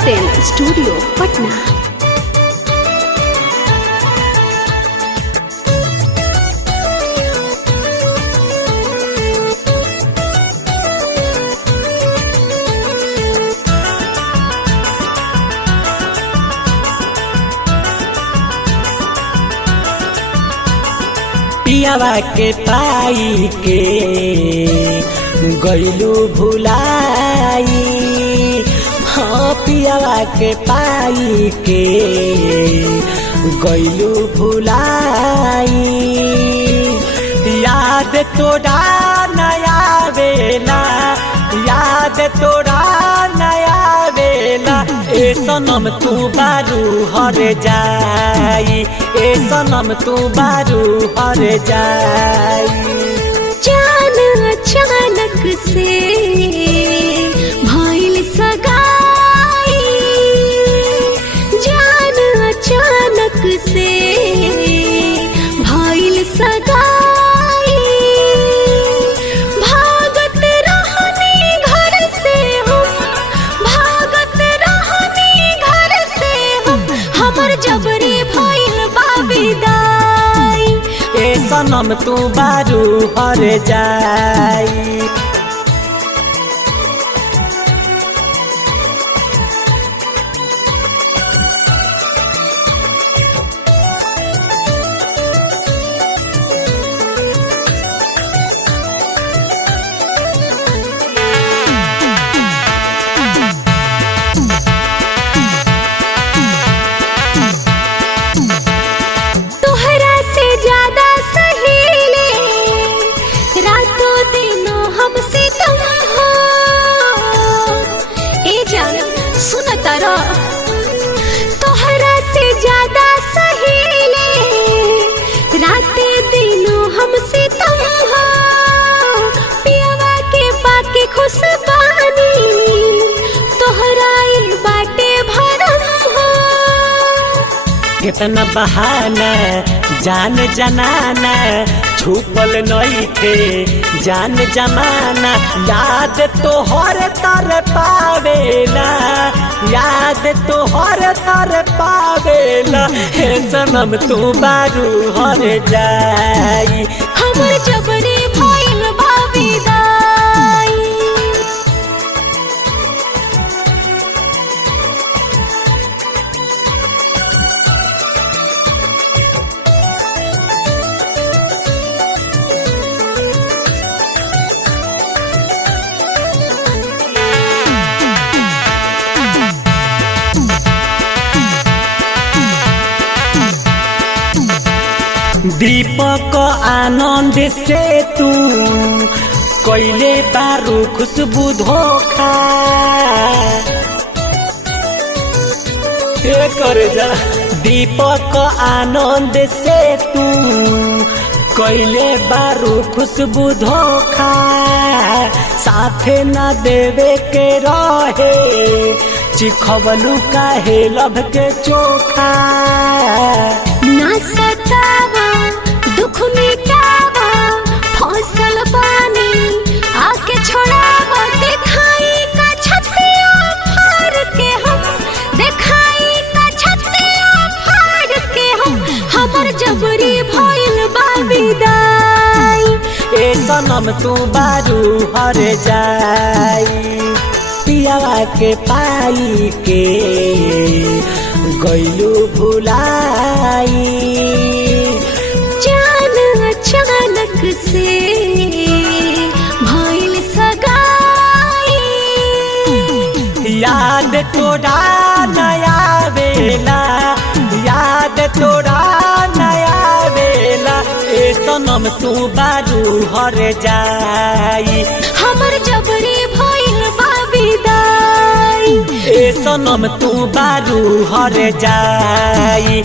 Patel studio Patna. पियावा के पाई के गइलू भुलाई, हाँ पियावा के पाई के गइलू भुलाई। याद तोड़ा नया वेला, याद तोड़ा नया वेला, ए सनम तू बारू हर जाई, ए सनम तू बारू हर जाई। जान अचानक से भइल सगाई, जान अचानक से भइल सगाई। भागत रहनी घर से हम, भागत रहनी घर से हम, हमर जबरी भइल बा विदाई। ए सनम तू बारू हर जाई। तोहरा से ज्यादा सहेले रातों दिनों हमसे तुम हो। ए जान सुन तारा, तोहरा से ज्यादा सहेले रातें दिनों हमसे तुम हो। पियावा के बाकी खुशबानी तोहरा ये बाटे भरम हो। कितना बहाना जान जनाना छुपल नहीं थे जान जमाना। याद तो हर तर पावेला, याद तो हर तर पावेला, हे सनम तू बारू हर जाई। हमर जबरी भइल बा विदाई। दीपक आनंद से तू कोइले बारू खुशबू धोखा। कर जा दीपक आनंद से तू कोइले बारू खुशबू धोखा। साथे न देवे के रहे चिखवलू काहे लब के चोखा। ना सतावा दुख मिटावा फसल पानी आके छोड़ावा। दिखाई का छतिया फाड़ के हम, दिखाई का छतिया फाड़ के हम, हमर जबरी भइल बा विदाई। ए सनम तू बारू हर जाई। पियावा के पाई के गइलू भुलाई। जान अचानक से भइल सगाई। याद तोड़ा नया वेला, याद तोड़ा नया वेला, ए सनम तू बारू हर जाई। हमर जबरी भइल बा विदाई। ए सनम तू बारू हर जाई।